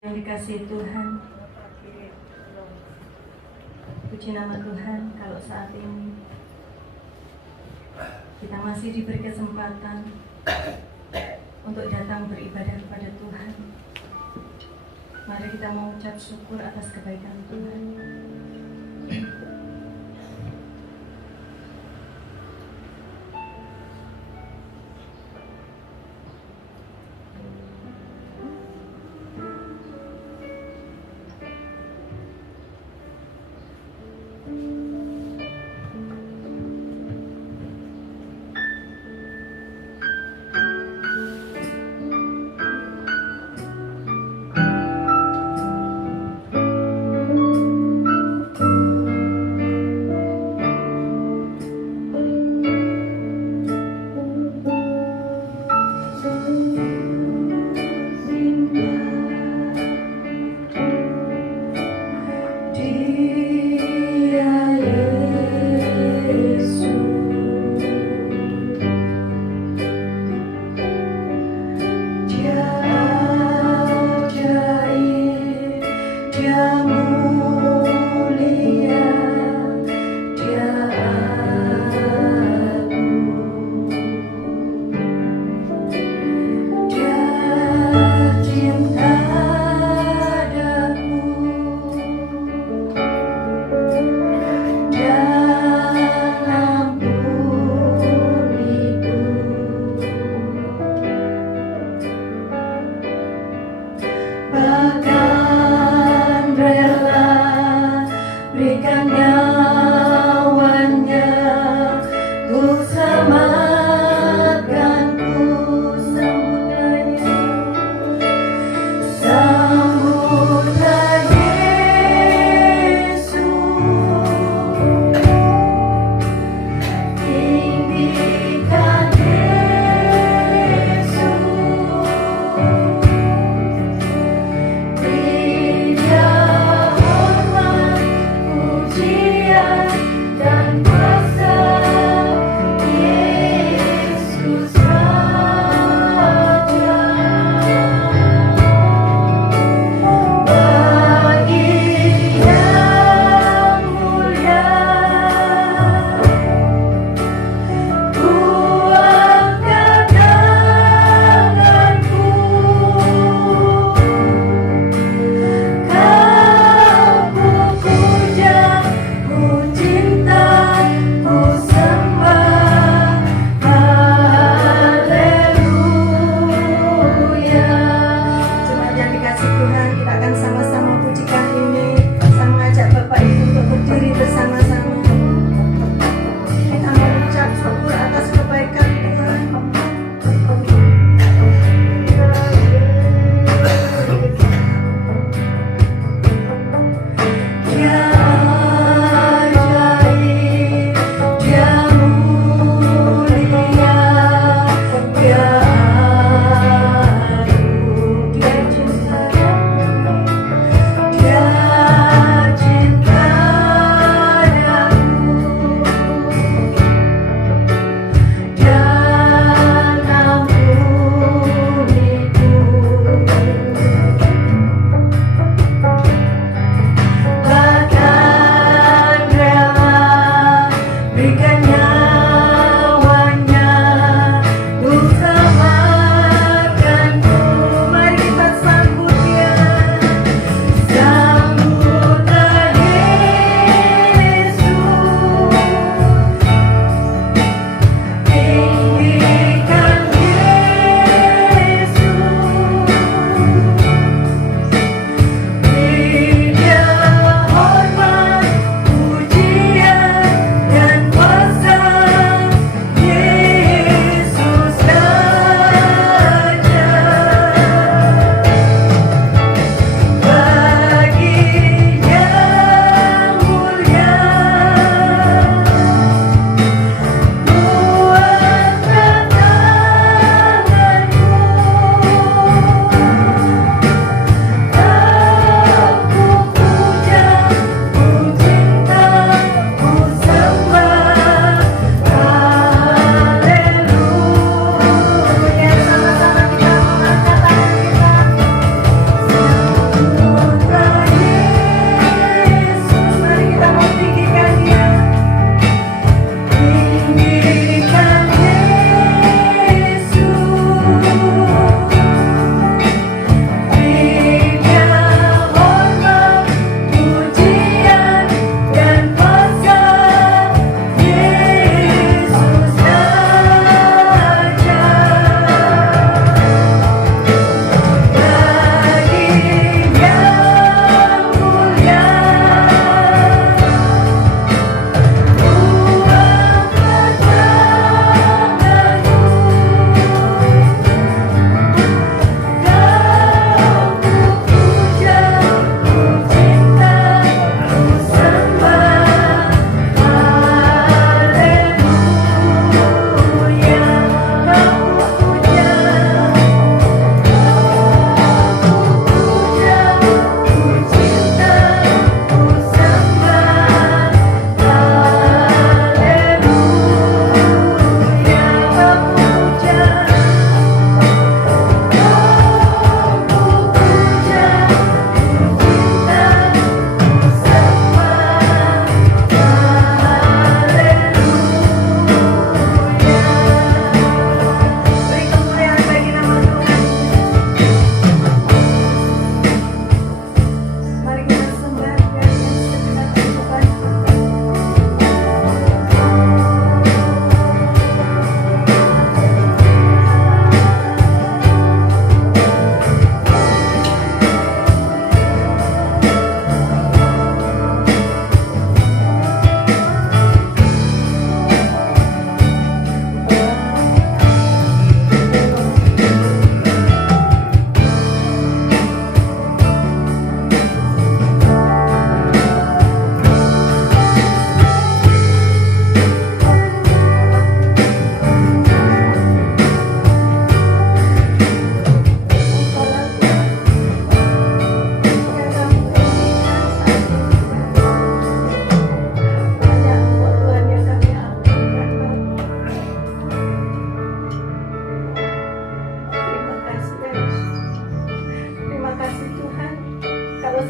Yang dikasihi Tuhan, puji nama Tuhan kalau saat ini kita masih diberi kesempatan untuk datang beribadah kepada Tuhan. Mari kita mengucap syukur atas kebaikan Tuhan.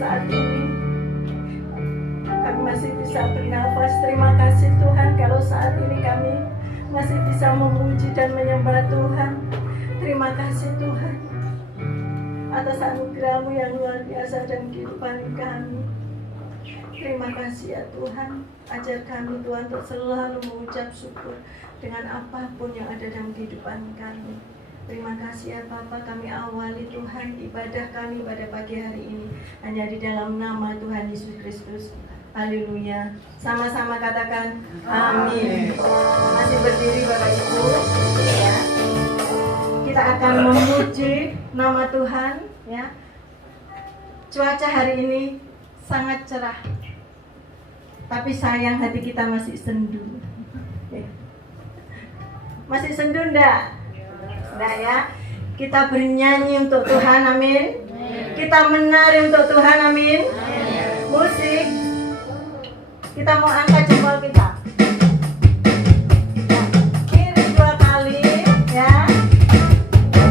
saat ini kami masih bisa bernafas. Terima kasih Tuhan kalau saat ini kami masih bisa memuji dan menyembah Tuhan. Terima kasih Tuhan atas anugerah-Mu yang luar biasa dalam kehidupan kami. Terima kasih ya Tuhan. Ajar kami Tuhan untuk selalu mengucap syukur dengan apapun yang ada dalam kehidupan kami. Terima kasih ya Bapa, kami awali Tuhan ibadah kami pada pagi hari ini hanya di dalam nama Tuhan Yesus Kristus. Haleluya. Sama-sama katakan amin. Masih berdiri Bapak Ibu ya. Kita akan memuji nama Tuhan ya. Cuaca hari ini sangat cerah. Tapi sayang hati kita masih sendu. Masih sendu enggak? Enggak ya. Kita bernyanyi untuk Tuhan, amin. Kita menari untuk Tuhan, amin. Musik. Kita mau angkat jempol kita. Kiri 2 kali ya.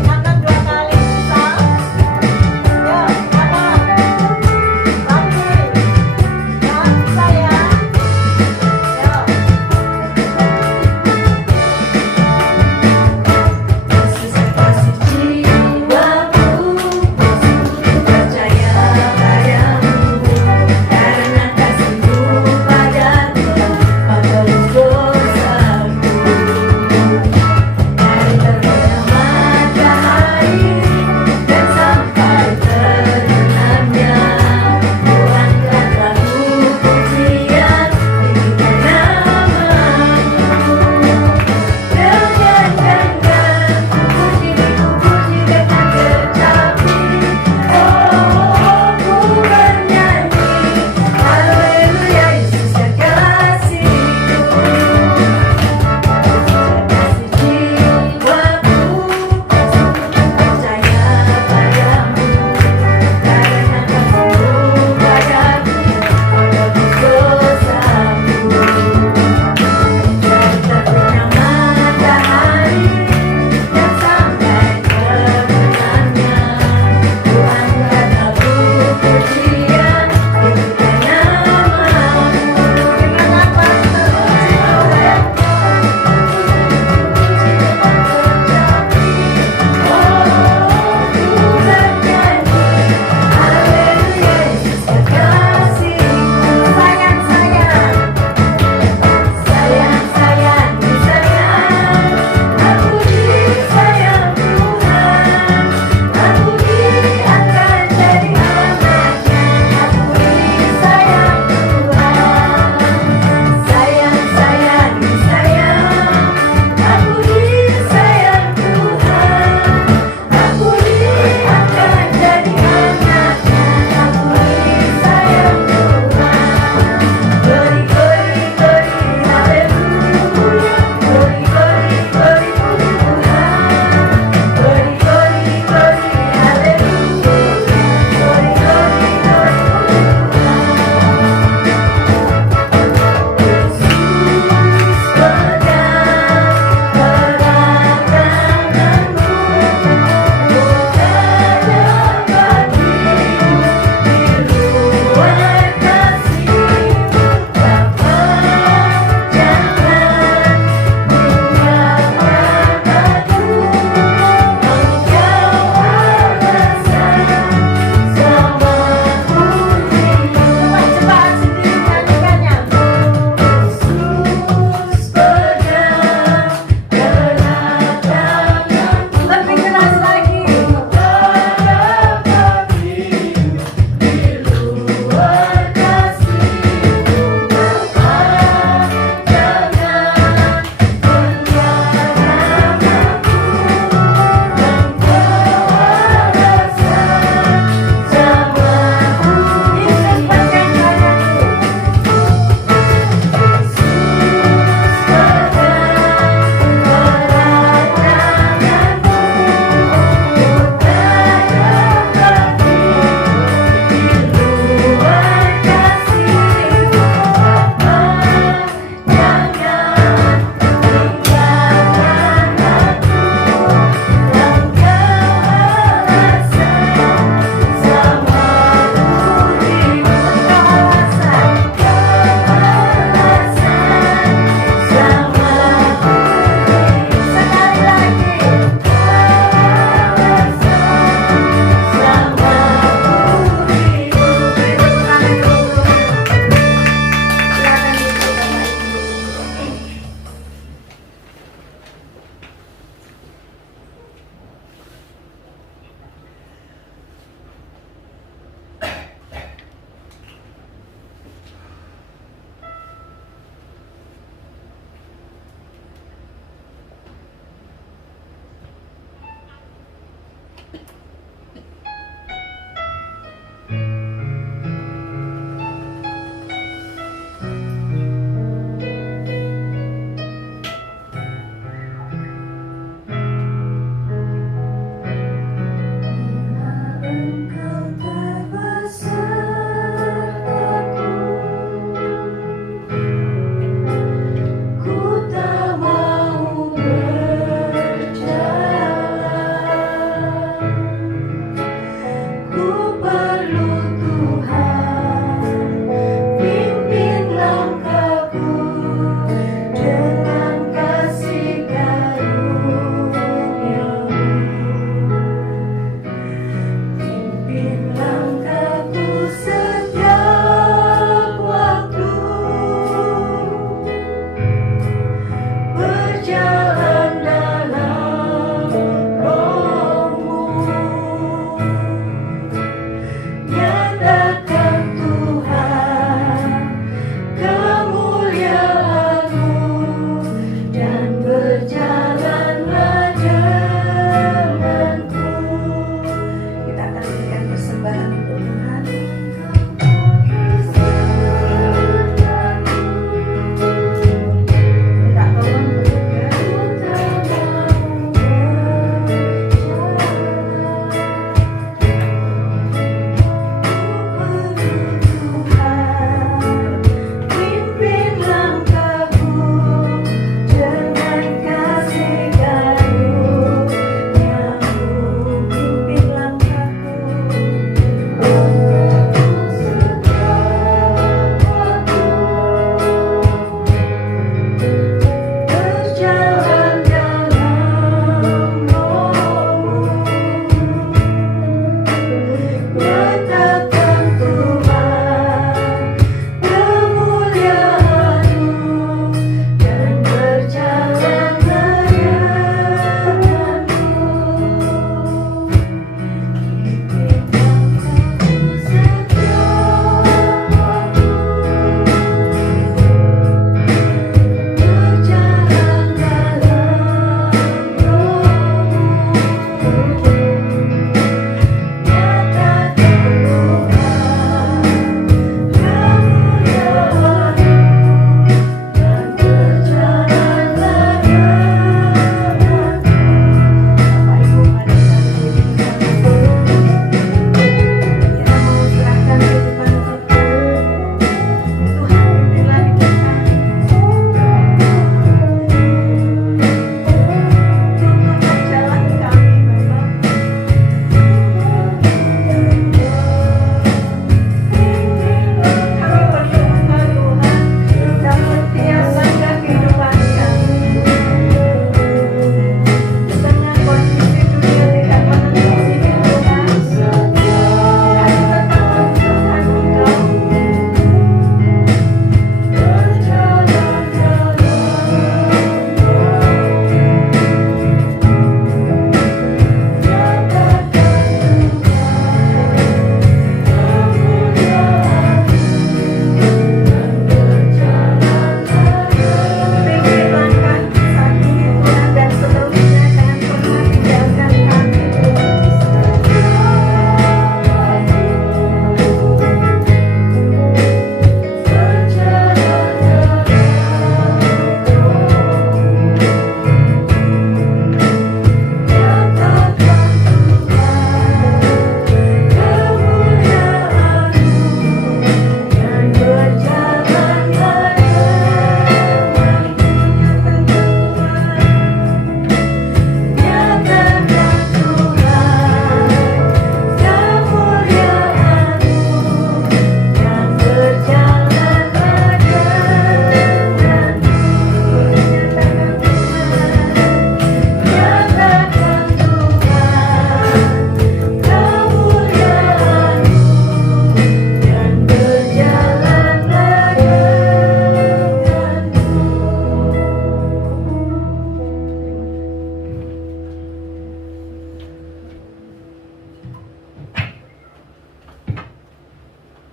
Kanan 2 kali bisa. Ya, kanan. Lagi. Ya, bisa ya. Ya. Yesus kasih jiwaku, percaya padamu, karena kasih-Mu padaku.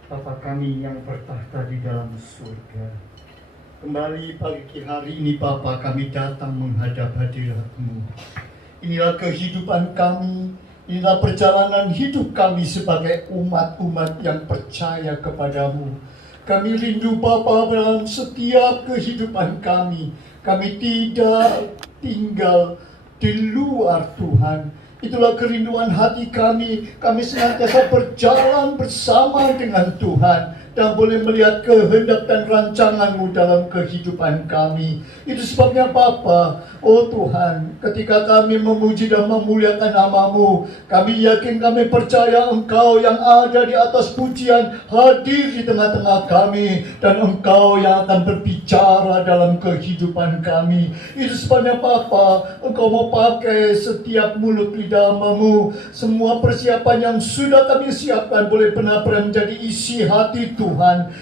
Bapa kami yang bertahta di dalam surga, kembali pagi hari ini Bapa kami datang menghadap hadirat-Mu. Inilah kehidupan kami, inilah perjalanan hidup kami sebagai umat-umat yang percaya kepadamu. Kami rindu Bapa dalam setiap kehidupan kami. Kami tidak tinggal di luar Tuhan. Itulah kerinduan hati kami. Kami senantiasa berjalan bersama dengan Tuhan dan boleh melihat kehendak dan rancangan-Mu dalam kehidupan kami. Itu sebabnya Bapa, oh Tuhan, ketika kami memuji dan memuliakan nama-Mu, kami yakin, kami percaya Engkau yang ada di atas pujian hadir di tengah-tengah kami, dan Engkau yang akan berbicara dalam kehidupan kami. Itu sebabnya Bapa, Engkau mau pakai setiap mulut lidah hamba-Mu. Semua persiapan yang sudah kami siapkan boleh benar-benar menjadi isi hati Tuhan,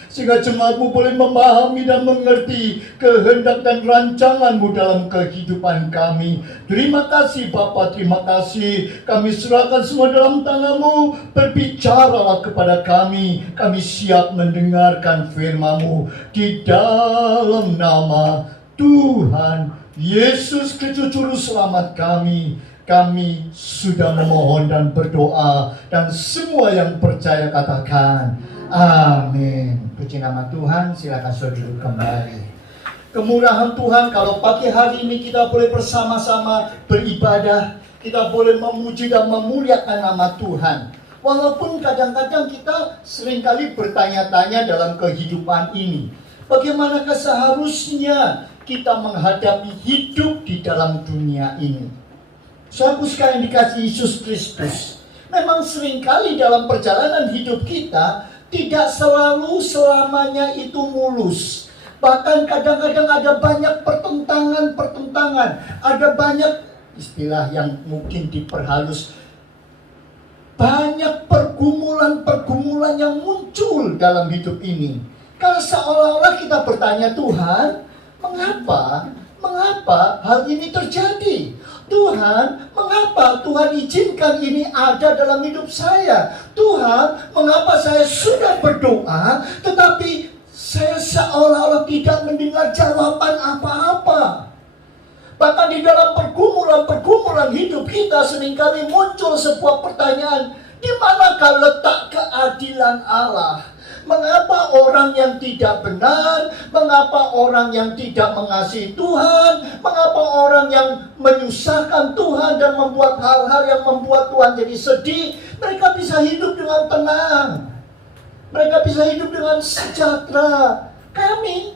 sehingga jemaat-Mu boleh memahami dan mengerti kehendak dan rancangan-Mu dalam kehidupan kami. Terima kasih Bapa, terima kasih. Kami serahkan semua dalam tangan-Mu. Berbicaralah kepada kami. Kami siap mendengarkan firman-Mu di dalam nama Tuhan Yesus Kristus Juru Selamat kami. Kami sudah memohon dan berdoa, dan semua yang percaya katakan amin. Puji nama Tuhan. Silakan saudara duduk kembali. Kemurahan Tuhan kalau pagi hari ini kita boleh bersama-sama beribadah, kita boleh memuji dan memuliakan nama Tuhan. Walaupun kadang-kadang kita seringkali bertanya-tanya dalam kehidupan ini, bagaimanakah seharusnya kita menghadapi hidup di dalam dunia ini. Saudaraku sekalian dikasihi Yesus Kristus, memang seringkali dalam perjalanan hidup kita tidak selalu selamanya itu mulus. Bahkan kadang-kadang ada banyak pertentangan, ada banyak istilah yang mungkin diperhalus, banyak pergumulan yang muncul dalam hidup ini. Karena seolah-olah kita bertanya, Tuhan, mengapa hal ini terjadi? Tuhan, mengapa Tuhan izinkan ini ada dalam hidup saya? Tuhan, mengapa saya sudah berdoa, tetapi saya seolah-olah tidak mendengar jawaban apa-apa? Bahkan di dalam pergumulan hidup kita seringkali muncul sebuah pertanyaan, di manakah letak keadilan Allah? Mengapa orang yang tidak benar, mengapa orang yang tidak mengasihi Tuhan, mengapa orang yang menyusahkan Tuhan dan membuat hal-hal yang membuat Tuhan jadi sedih, mereka bisa hidup dengan tenang, mereka bisa hidup dengan sejahtera. Kami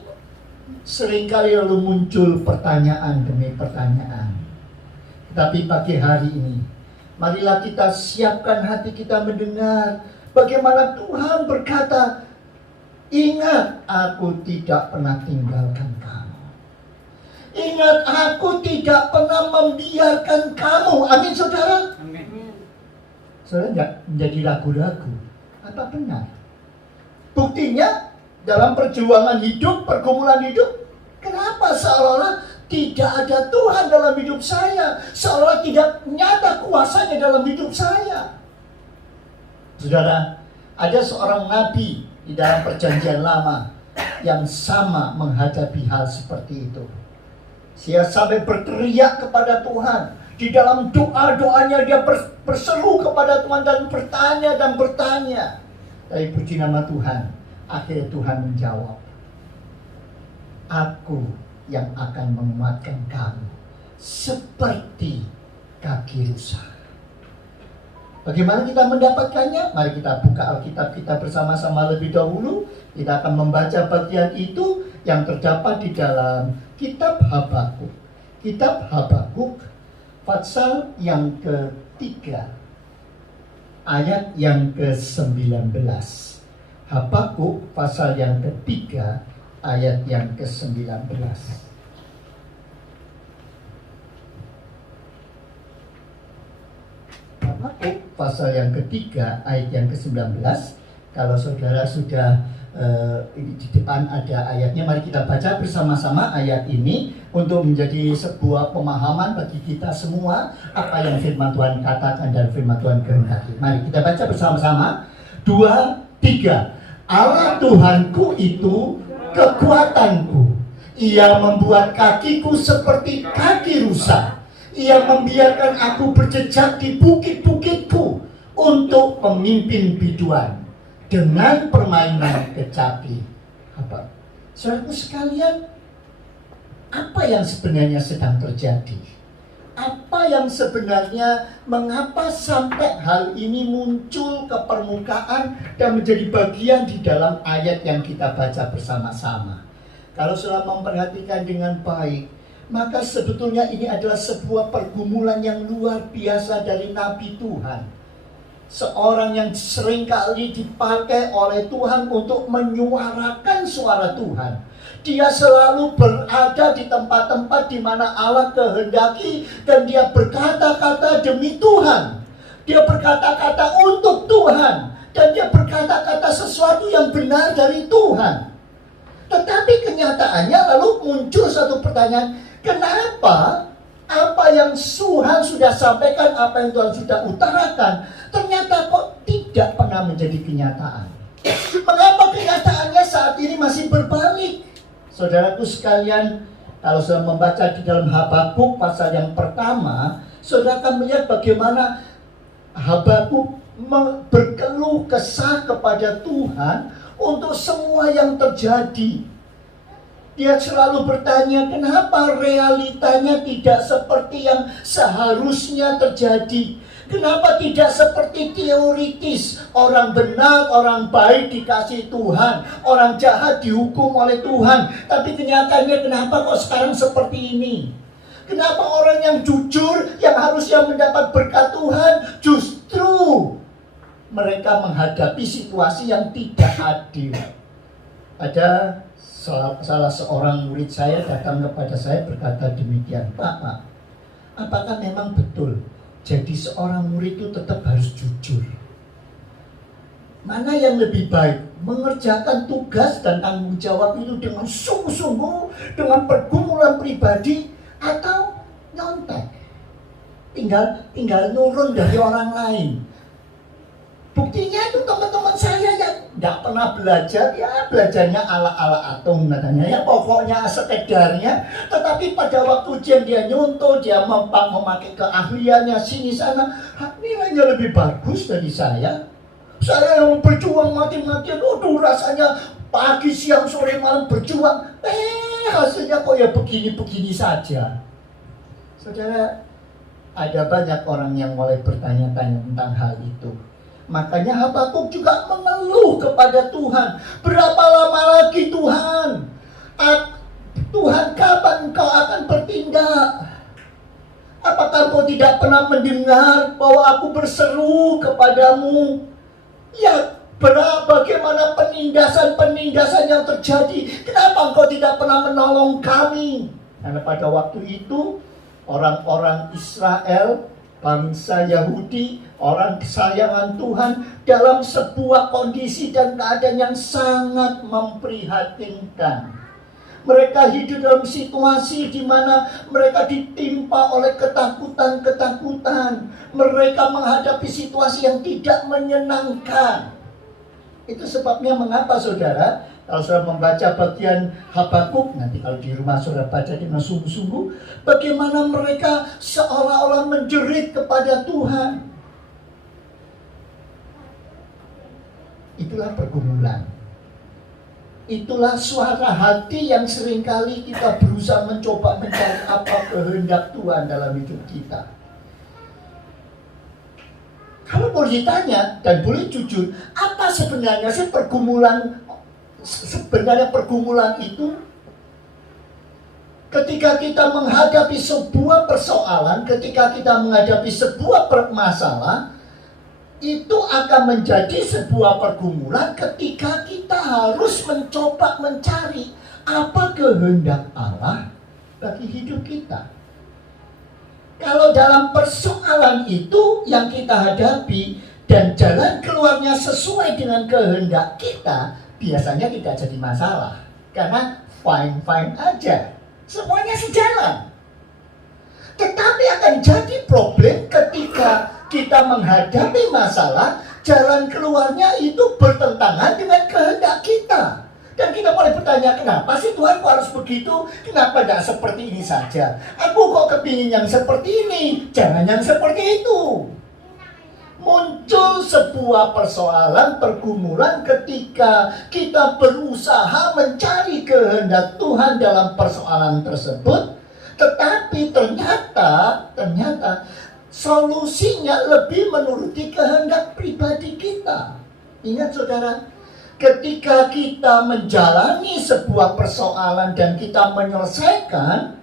seringkali lalu muncul pertanyaan demi pertanyaan. Tetapi pagi hari ini, marilah kita siapkan hati kita mendengar bagaimana Tuhan berkata, ingat, aku tidak pernah tinggalkan kamu. Ingat, aku tidak pernah membiarkan kamu. Amin, saudara? Amin. Saudara tidak menjadi ragu-ragu. Apa benar? Buktinya, dalam perjuangan hidup, pergumulan hidup, kenapa seolah-olah tidak ada Tuhan dalam hidup saya? Seolah tidak nyata kuasanya dalam hidup saya. Saudara, ada seorang nabi di dalam perjanjian lama yang sama menghadapi hal seperti itu. Dia sampai berteriak kepada Tuhan. Di dalam doa-doanya dia berseru kepada Tuhan dan bertanya. Tapi puji nama Tuhan, akhirnya Tuhan menjawab, aku yang akan menguatkan kamu seperti kaki rusa. Bagaimana kita mendapatkannya? Mari kita buka Alkitab kita bersama-sama lebih dahulu. Kita akan membaca bagian itu yang terdapat di dalam Kitab Habakuk. Kitab Habakuk pasal yang ketiga, ayat yang ke-19. Habakuk pasal yang ketiga, ayat yang ke-19. Habakuk pasal yang ketiga ayat yang ke-19. Kalau saudara sudah di depan ada ayatnya, mari kita baca bersama-sama ayat ini untuk menjadi sebuah pemahaman bagi kita semua apa yang firman Tuhan katakan dan firman Tuhan kehendaki. Mari kita baca bersama-sama. 2, 3. Allah Tuhanku itu kekuatanku. Ia membuat kakiku seperti kaki rusa. Ia membiarkan aku berjejak di bukit-bukitku untuk memimpin biduan dengan permainan kecapi. Apa? Saudaraku sekalian, apa yang sebenarnya sedang terjadi? Apa yang sebenarnya, mengapa sampai hal ini muncul ke permukaan dan menjadi bagian di dalam ayat yang kita baca bersama-sama? Kalau saudara memperhatikan dengan baik, maka sebetulnya ini adalah sebuah pergumulan yang luar biasa dari Nabi Tuhan. Seorang yang seringkali dipakai oleh Tuhan untuk menyuarakan suara Tuhan. Dia selalu berada di tempat-tempat di mana Allah kehendaki, dan dia berkata-kata demi Tuhan. Dia berkata-kata untuk Tuhan, dan dia berkata-kata sesuatu yang benar dari Tuhan. Tetapi kenyataannya lalu muncul satu pertanyaan, kenapa apa yang Tuhan sudah sampaikan, apa yang Tuhan sudah utarakan, ternyata kok tidak pernah menjadi kenyataan? Mengapa kenyataannya saat ini masih berbalik? Saudaraku sekalian, kalau saudara membaca di dalam Habakuk pasal yang pertama, saudara akan melihat bagaimana Habakuk berkeluh kesah kepada Tuhan untuk semua yang terjadi. Dia selalu bertanya, kenapa realitanya tidak seperti yang seharusnya terjadi? Kenapa tidak seperti teoritis? Orang benar, orang baik dikasih Tuhan, orang jahat dihukum oleh Tuhan. Tapi kenyataannya kenapa kok sekarang seperti ini? Kenapa orang yang jujur, yang harusnya mendapat berkat Tuhan, justru mereka menghadapi situasi yang tidak adil? Ada salah seorang murid saya datang kepada saya berkata demikian, Pak, apakah memang betul jadi seorang murid itu tetap harus jujur? Mana yang lebih baik? Mengerjakan tugas dan tanggung jawab itu dengan sungguh-sungguh, dengan pergumulan pribadi, atau nyontek? Tinggal nurun dari orang lain. Buktinya itu teman-teman saya yang tidak pernah belajar, ya belajarnya ala-ala atung katanya, ya pokoknya sekedarnya. Tetapi pada waktu ujian dia nyontoh, dia memakai keahliannya sini sana, nilainya lebih bagus dari saya. Saya yang berjuang mati-matian, rasanya pagi, siang, sore, malam berjuang, hasilnya kok ya begini-begini saja. Saudara, ada banyak orang yang mulai bertanya-tanya tentang hal itu. Makanya Habakuk juga mengeluh kepada Tuhan. Berapa lama lagi Tuhan? Tuhan, kapan Engkau akan bertindak? Apakah Engkau tidak pernah mendengar bahwa aku berseru kepadamu? Ya, bagaimana penindasan yang terjadi? Kenapa Engkau tidak pernah menolong kami? Karena pada waktu itu orang-orang Israel, bangsa Yahudi, orang kesayangan Tuhan, dalam sebuah kondisi dan keadaan yang sangat memprihatinkan. Mereka hidup dalam situasi di mana mereka ditimpa oleh ketakutan-ketakutan. Mereka menghadapi situasi yang tidak menyenangkan. Itu sebabnya mengapa saudara, kalau saudara membaca bagian Habakuk, nanti kalau di rumah saudara baca dengan sungguh-sungguh, bagaimana mereka seolah-olah menjerit kepada Tuhan. Itulah pergumulan. Itulah suara hati yang seringkali kita berusaha mencoba mencari apa kehendak Tuhan dalam hidup kita. Kalau boleh ditanya dan boleh jujur, apa sebenarnya sih pergumulan? Sebenarnya pergumulan itu ketika kita menghadapi sebuah persoalan, ketika kita menghadapi sebuah masalah, itu akan menjadi sebuah pergumulan ketika kita harus mencoba mencari apa kehendak Allah bagi hidup kita. Kalau dalam persoalan itu yang kita hadapi dan jalan keluarnya sesuai dengan kehendak kita, biasanya tidak jadi masalah. Karena fine-fine aja, semuanya sejalan. Tetapi akan jadi problem ketika kita menghadapi masalah, jalan keluarnya itu bertentangan dengan kehendak bertanya, kenapa sih Tuhan kok harus begitu? Kenapa tidak seperti ini saja? Aku kok kepingin yang seperti ini, jangan yang seperti itu. Muncul sebuah persoalan, pergumulan ketika kita berusaha mencari kehendak Tuhan dalam persoalan tersebut. Tetapi ternyata solusinya lebih menuruti kehendak pribadi kita. Ingat saudara, ketika kita menjalani sebuah persoalan dan kita menyelesaikan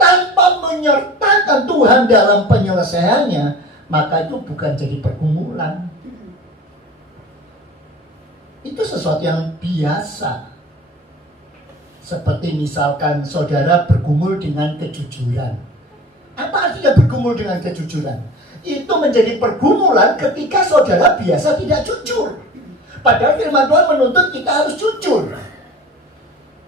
tanpa menyertakan Tuhan dalam penyelesaiannya, maka itu bukan jadi pergumulan. Itu sesuatu yang biasa. Seperti misalkan saudara bergumul dengan kejujuran. Apa artinya bergumul dengan kejujuran? Itu menjadi pergumulan ketika saudara biasa tidak jujur. Padahal firman Tuhan menuntut kita harus jujur.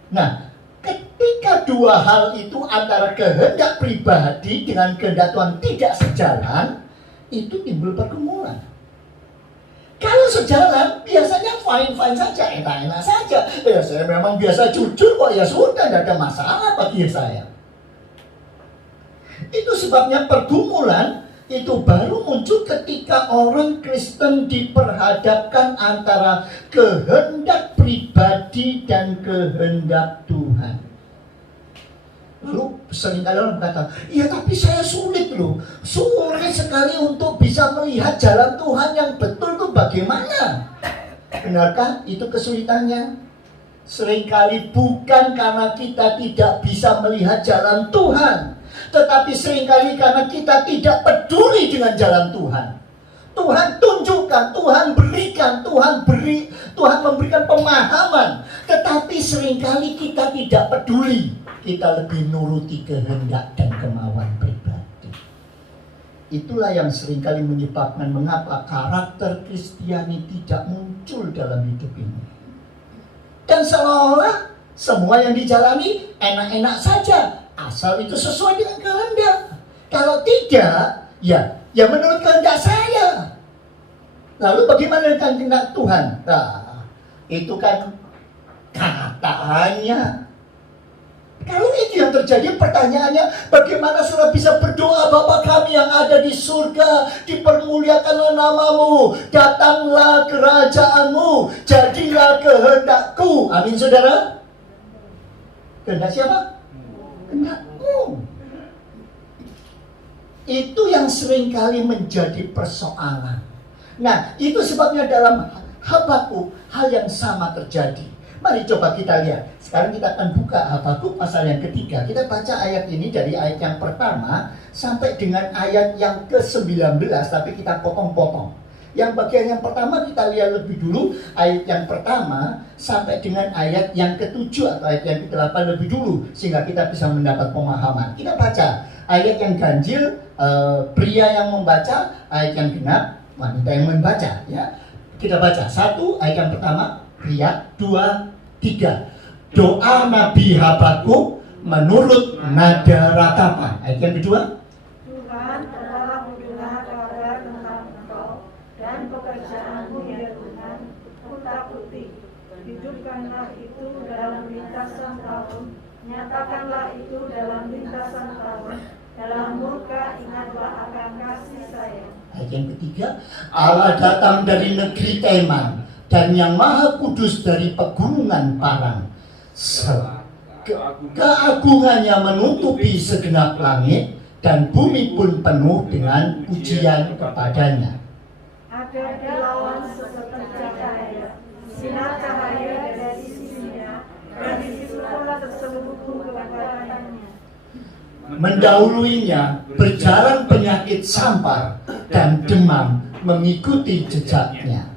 Nah, ketika dua hal itu antara kehendak pribadi dengan kehendak Tuhan tidak sejalan, itu timbul pergumulan. Kalau sejalan, biasanya fine-fine saja, enak-enak saja. Ya saya memang biasa jujur kok, ya sudah, tidak ada masalah bagi saya. Itu sebabnya pergumulan itu baru muncul ketika orang Kristen diperhadapkan antara kehendak pribadi dan kehendak Tuhan. Lalu seringkali orang berkata, iya tapi saya sulit loh, sulit sekali untuk bisa melihat jalan Tuhan yang betul itu bagaimana? Benarkah itu kesulitannya? Seringkali bukan karena kita tidak bisa melihat jalan Tuhan, tetapi seringkali karena kita tidak peduli dengan jalan Tuhan. Tuhan tunjukkan, Tuhan berikan, Tuhan memberikan pemahaman, tetapi seringkali kita tidak peduli. Kita lebih nuruti kehendak dan kemauan pribadi. Itulah yang seringkali menyebabkan mengapa karakter Kristiani tidak muncul dalam hidup ini. Dan seolah-olah semua yang dijalani enak-enak saja, asal itu sesuai dengan kehendak. Kalau tidak, ya menurut kehendak saya. Lalu bagaimana dengan kehendak Tuhan? Nah, itu kan katanya. Kalau itu yang terjadi, pertanyaannya, bagaimana saudara bisa berdoa, Bapa kami yang ada di surga, dipermuliakanlah namamu, datanglah kerajaanmu, jadilah kehendakku. Amin saudara. Kehendak siapa? Kehendakmu. Itu yang seringkali menjadi persoalan. Nah, itu sebabnya dalam Habakuk hal yang sama terjadi. Mari coba kita lihat. Sekarang kita akan buka Habakuk pasal yang ketiga. Kita baca ayat ini dari ayat yang pertama sampai dengan ayat yang ke-19, tapi kita potong-potong. Yang bagian yang pertama kita lihat lebih dulu, ayat yang pertama sampai dengan ayat yang ke-7 atau ayat yang ke-8 lebih dulu, sehingga kita bisa mendapat pemahaman. Kita baca ayat yang ganjil, pria yang membaca, ayat yang genap, wanita yang membaca. Ya, kita baca satu ayat yang pertama, pria, 2, 3. Doa Nabi Habakuk menurut nada ratapan. Ayat yang kedua, Tuhan telah mendengar kabar tentang Engkau dan pekerjaanmu ya Tuhan, kutakuti. Hidupkanlah itu dalam lintasan tahun, nyatakanlah itu dalam lintasan tahun, dalam murka ingatlah akan kasih sayang. ayat yang ketiga, Allah datang dari negeri Teman dan yang maha kudus dari pegunungan Paran. Keagungannya menutupi segenap langit dan bumi pun penuh dengan pujian kepadanya. Ada lawan seperti cahaya, sinar cahaya dari sisinya, dan di situlah terselubung kepadanya. Mendahuluinya berjalan penyakit sampar dan demam mengikuti jejaknya.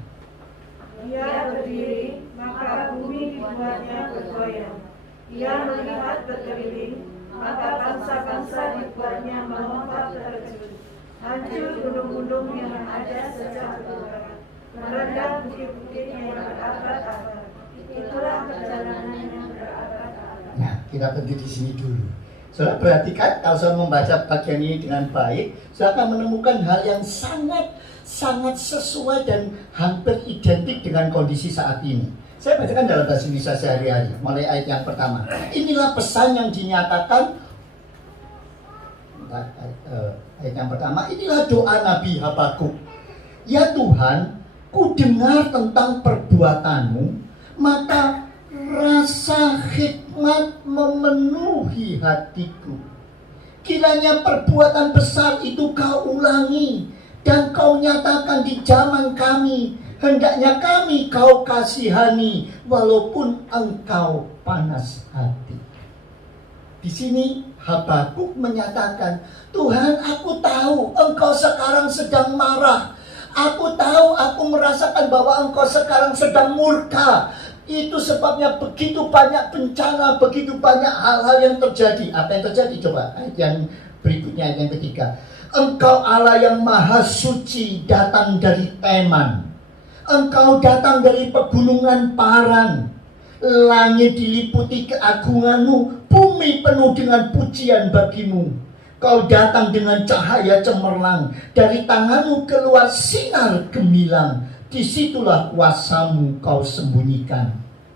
Ia berdiri, maka bumi dibuatnya bergoyang. Ia melihat berkeliling, maka bangsa-bangsa dibuatnya melompat terjun. Hancur gunung-gunung yang ada sejak barat, merendam bukit-bukit yang berabad-abad. Itulah perjalanannya berabad-abad. Nah, kita berhenti di sini dulu. Saudara perhatikan, kalau saya membaca bagian ini dengan baik, saya akan menemukan hal yang sangat sangat sesuai dan hampir identik dengan kondisi saat ini. Saya bacakan dalam bahasa Indonesia sehari-hari, mulai ayat yang pertama. Inilah pesan yang dinyatakan, ayat yang pertama, inilah doa Nabi Habakuk. Ya Tuhan, ku dengar tentang perbuatanmu, maka rasa hikmat memenuhi hatiku. Kiranya perbuatan besar itu kau ulangi dan kau nyatakan di zaman kami. Hendaknya kami kau kasihani walaupun engkau panas hati. Di sini Habakuk menyatakan, Tuhan, aku tahu engkau sekarang sedang marah. Aku tahu, aku merasakan bahwa engkau sekarang sedang murka. Itu sebabnya begitu banyak bencana, begitu banyak hal-hal yang terjadi. Apa yang terjadi? Coba ayat yang berikutnya, ayat yang ketiga. Engkau Allah yang maha suci datang dari Teman. Engkau datang dari pegunungan Paran. Langit diliputi keagunganmu, bumi penuh dengan pujian bagimu. Kau datang dengan cahaya cemerlang, dari tanganmu keluar sinar gemilang. Disitulah kuasamu kau sembunyikan.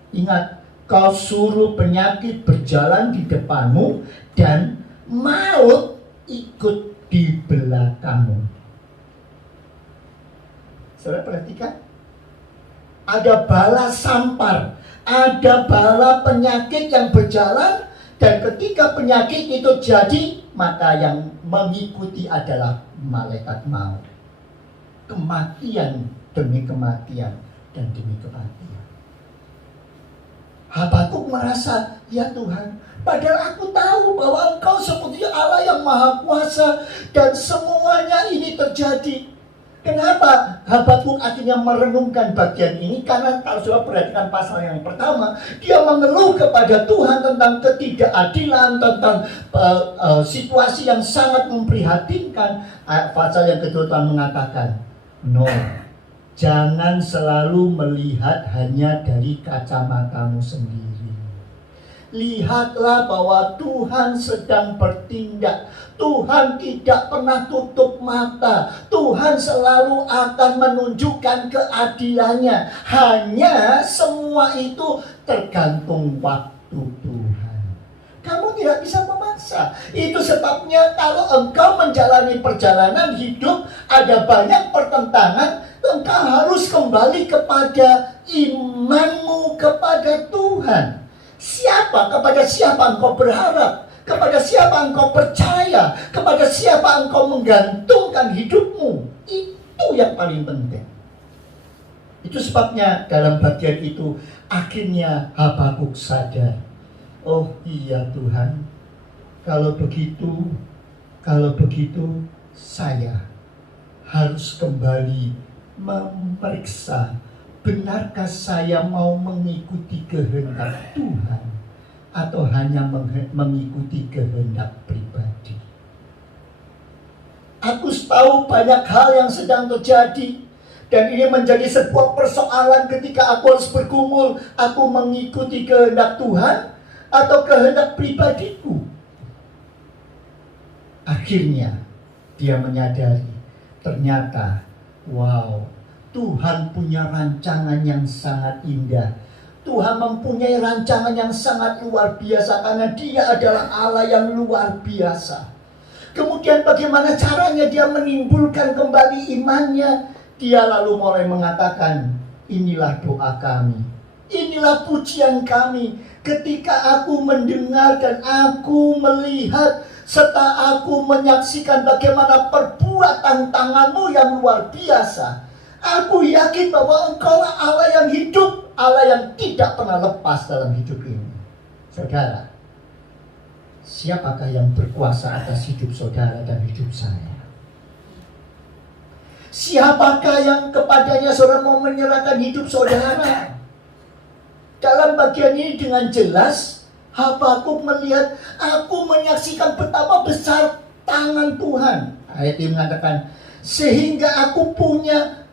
Ingat, kau suruh penyakit berjalan di depanmu dan maut ikut di belakangmu. Saudara perhatikan, ada bala sampar, ada bala penyakit yang berjalan, dan ketika penyakit itu jadi, maka yang mengikuti adalah malaikat maut. Kematian demi kematian dan demi kematian. Habakuk merasa, ya Tuhan, padahal aku tahu bahwa engkau seperti Allah yang maha kuasa dan semuanya ini terjadi. Kenapa Habakuk akhirnya merenungkan bagian ini? Karena kalau sudah perhatikan pasal yang pertama, dia mengeluh kepada Tuhan tentang ketidakadilan, tentang situasi yang sangat memprihatinkan. Pasal yang kedua Tuhan mengatakan, no, jangan selalu melihat hanya dari kacamatamu sendiri. Lihatlah bahwa Tuhan sedang bertindak. Tuhan tidak pernah tutup mata. Tuhan selalu akan menunjukkan keadilannya. Hanya semua itu tergantung waktu Tuhan. Kamu tidak bisa memaksa. Itu sebabnya kalau engkau menjalani perjalanan hidup, ada banyak pertentangan, engkau harus kembali kepada imanmu kepada Tuhan. Kepada siapa engkau berharap? Kepada siapa engkau percaya? Kepada siapa engkau menggantungkan hidupmu? Itu yang paling penting. Itu sebabnya dalam bagian itu akhirnya Habakuk sadar. Oh iya Tuhan, kalau begitu saya harus kembali memeriksa, benarkah saya mau mengikuti kehendak Tuhan atau hanya mengikuti kehendak pribadi? Aku tahu banyak hal yang sedang terjadi, dan ini menjadi sebuah persoalan ketika aku harus bergumul, aku mengikuti kehendak Tuhan atau kehendak pribadiku. Akhirnya dia menyadari, ternyata wow, Tuhan punya rancangan yang sangat indah. Tuhan mempunyai rancangan yang sangat luar biasa karena Dia adalah Allah yang luar biasa. Kemudian bagaimana caranya dia menimbulkan kembali imannya? Dia lalu mulai mengatakan, inilah doa kami, inilah pujian kami. Ketika aku mendengar dan aku melihat serta aku menyaksikan bagaimana perbuatan tanganmu yang luar biasa, aku yakin bahwa Engkaulah Allah yang hidup, Allah yang tidak pernah lepas dalam hidup ini. Saudara, siapakah yang berkuasa atas hidup saudara dan hidup saya? Siapakah yang kepadanya saudara mau menyerahkan hidup saudara? Dalam bagian ini dengan jelas Habakuk melihat, aku menyaksikan betapa besar tangan Tuhan. Ayat ini mengatakan, sehingga aku punya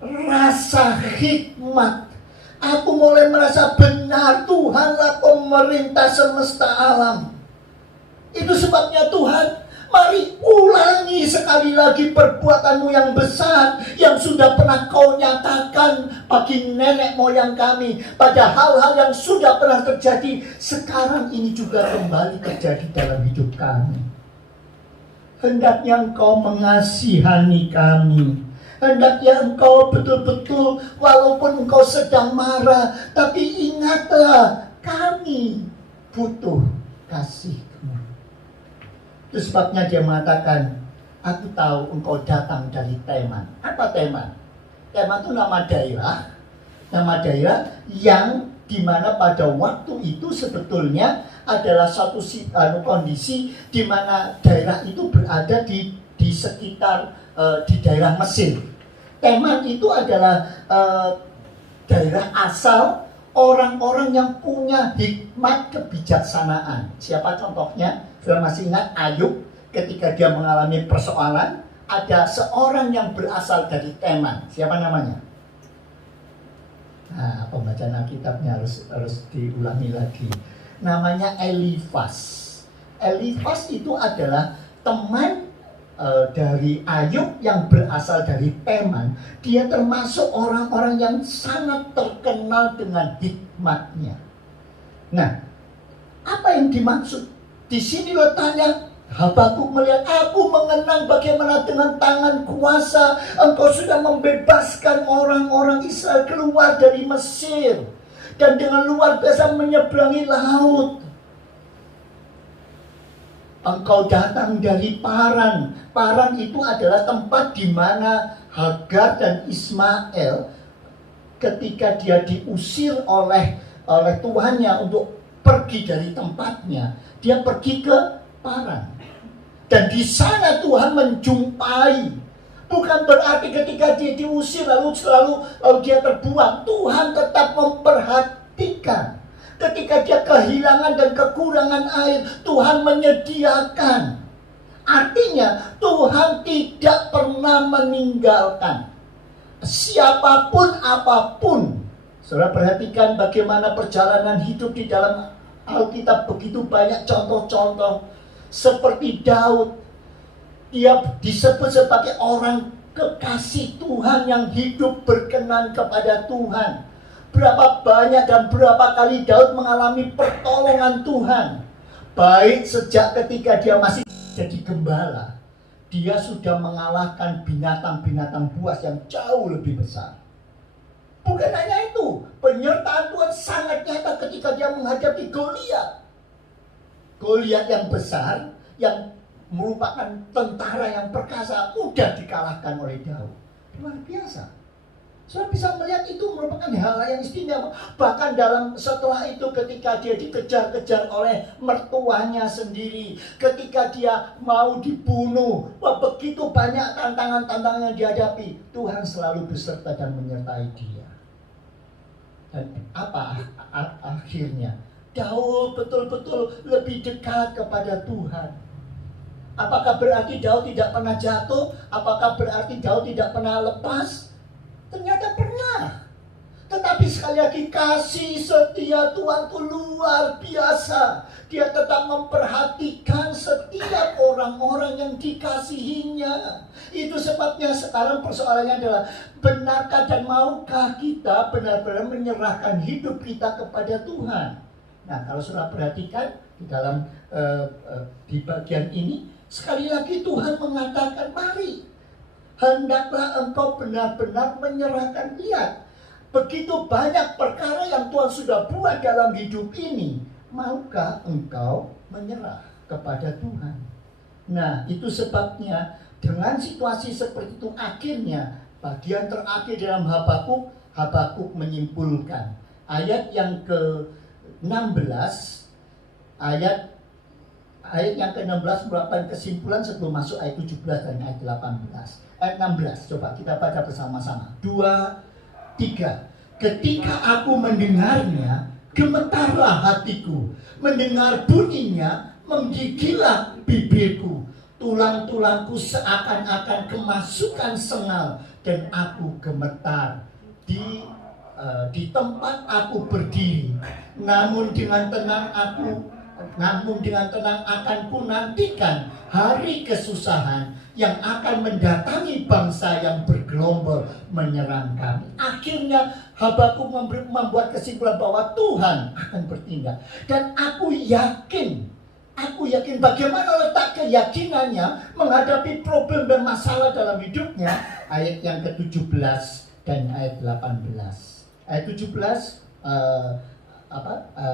rasa hikmat. Aku mulai merasa benar Tuhanlah pemerintah semesta alam. Itu sebabnya Tuhan, Mari ulangi sekali lagi perbuatanmu yang besar, yang sudah pernah kau nyatakan bagi nenek moyang kami, pada hal-hal yang sudah pernah terjadi, sekarang ini juga kembali terjadi dalam hidup kami. Hendaknya Engkau mengasihani kami. Hendaknya Engkau betul-betul, walaupun Engkau sedang marah, tapi ingatlah kami butuh kasih-Mu. Itu sebabnya dia mengatakan, aku tahu Engkau datang dari Teman. Apa Teman? Teman itu nama daerah. Nama daerah yang dimana pada waktu itu sebetulnya adalah satu kondisi di mana daerah itu berada di sekitar di daerah Mesir. Teman itu adalah daerah asal orang-orang yang punya hikmat kebijaksanaan. Siapa contohnya? Sudah masih ingat Ayub ketika dia mengalami persoalan, ada seorang yang berasal dari Teman. Siapa namanya? Nah, pembacaan Alkitabnya harus diulangi lagi. Namanya Elifas. Elifas itu adalah teman dari Ayub yang berasal dari Teman. Dia termasuk orang-orang yang sangat terkenal dengan hikmatnya. Nah, apa yang dimaksud? Di sini letaknya, Habakuk melihat, aku mengenang bagaimana dengan tangan kuasa Engkau sudah membebaskan orang-orang Israel keluar dari Mesir, dan dengan luar biasa menyeberangi laut. Engkau datang dari Paran. Paran itu adalah tempat di mana Hagar dan Ismail ketika dia diusir oleh Tuhannya untuk pergi dari tempatnya, dia pergi ke Paran. Dan di sana Tuhan menjumpai. Bukan berarti ketika dia diusir lalu dia terbuang. Tuhan tetap memperhatikan. Ketika dia kehilangan dan kekurangan air, Tuhan menyediakan. Artinya Tuhan tidak pernah meninggalkan siapapun apapun. Saudara perhatikan bagaimana perjalanan hidup di dalam Alkitab, begitu banyak contoh-contoh. Seperti Daud, dia disebut sebagai orang kekasih Tuhan yang hidup berkenan kepada Tuhan. Berapa banyak dan berapa kali Daud mengalami pertolongan Tuhan. Baik sejak ketika dia masih jadi gembala, dia sudah mengalahkan binatang-binatang buas yang jauh lebih besar. Bukan hanya itu, penyertaan Tuhan sangat nyata ketika dia menghadapi Goliat. Goliat yang besar, yang merupakan tentara yang perkasa, mudah dikalahkan oleh Daud. Luar biasa. Saya bisa melihat itu merupakan hal yang istimewa. Bahkan setelah itu ketika dia dikejar-kejar oleh mertuanya sendiri, ketika dia mau dibunuh, begitu banyak tantangan-tantangan yang dihadapi, Tuhan selalu beserta dan menyertai dia. Dan apa akhirnya? Daud betul-betul lebih dekat kepada Tuhan. Apakah berarti Daud tidak pernah jatuh? Apakah berarti Daud tidak pernah lepas? Ternyata pernah. Tetapi sekali lagi kasih setia Tuhan itu luar biasa. Dia tetap memperhatikan setiap orang-orang yang dikasihinya. Itu sebabnya sekarang persoalannya adalah, benarkah dan maukah kita benar-benar menyerahkan hidup kita kepada Tuhan? Nah, kalau sudah perhatikan di dalam di bagian ini, sekali lagi Tuhan mengatakan, mari, hendaklah engkau benar-benar menyerahkan. Lihat, begitu banyak perkara yang Tuhan sudah buat dalam hidup ini. Maukah engkau menyerah kepada Tuhan? Nah, itu sebabnya dengan situasi seperti itu, akhirnya bagian terakhir dalam Habakuk menyimpulkan. Ayat yang ke-16, ayat yang ke-16 merupakan kesimpulan sebelum masuk ayat 17 dan ayat 18. Ayat 16, coba kita baca bersama-sama. 2, 3. Ketika aku mendengarnya, gemetarlah hatiku. Mendengar bunyinya, menggigillah bibirku. Tulang-tulangku seakan-akan kemasukan sengal, dan aku gemetar. Di tempat aku berdiri, namun dengan tenang aku namun dengan tenang akan kunantikan hari kesusahan yang akan mendatangi bangsa yang bergelombol menyerang kami. Akhirnya Habakuk membuat kesimpulan bahwa Tuhan akan bertindak. Dan aku yakin bagaimana letak keyakinannya menghadapi problem dan masalah dalam hidupnya. Ayat yang ke-17 dan ayat 18. Ayat 17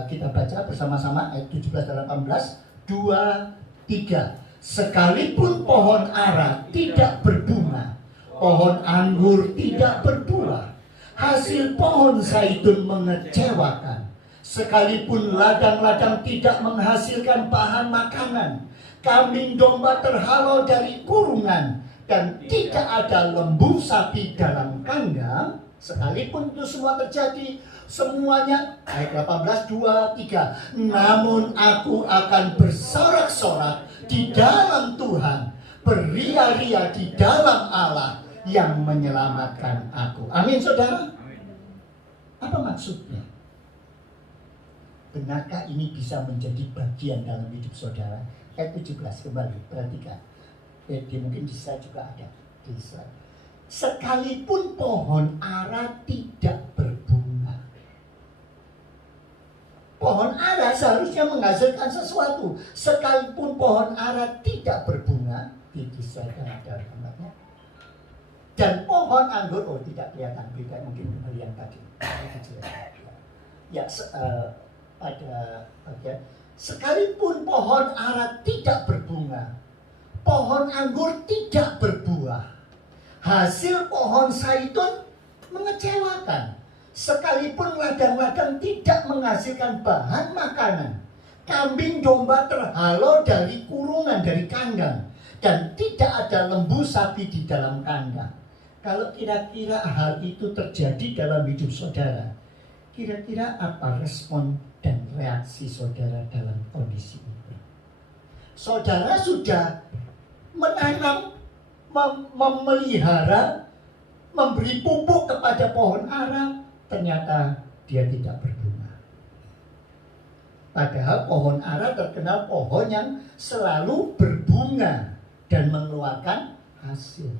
kita baca bersama-sama ayat 17 dan 18. 2, 3. Sekalipun pohon ara tidak berbunga, pohon anggur tidak berbuah, hasil pohon zaitun mengecewakan. Sekalipun ladang-ladang tidak menghasilkan bahan makanan, kambing domba terhalau dari kurungan, dan tidak ada lembu sapi dalam kandang. Sekalipun itu semua terjadi, semuanya, ayat 18, 2, 3. Namun aku akan bersorak-sorak di dalam Tuhan, beria-ria di dalam Allah yang menyelamatkan aku. Amin, saudara. Apa maksudnya? Benarkah ini bisa menjadi bagian dalam hidup saudara? Ayat 17 kembali, perhatikan. Mungkin di slide juga ada. Di slide. Sekalipun pohon ara tidak berbunga. Pohon ara seharusnya menghasilkan sesuatu. Sekalipun pohon ara tidak berbunga, didesainkan ada gambarnya. Dan pohon anggur, tidak kelihatan, beda mungkin dari yang tadi. Ya, pada bagian sekalipun pohon ara tidak berbunga, pohon anggur tidak berbuah, hasil pohon zaitun mengecewakan. Sekalipun ladang-ladang tidak menghasilkan bahan makanan, kambing domba terhalau dari kurungan, dari kandang, dan tidak ada lembu sapi di dalam kandang. Kalau kira-kira hal itu terjadi dalam hidup saudara, kira-kira apa respon dan reaksi saudara dalam kondisi itu? Saudara sudah menanam, memelihara, memberi pupuk kepada pohon ara, ternyata dia tidak berbunga. Padahal pohon ara terkenal pohon yang selalu berbunga dan mengeluarkan hasil.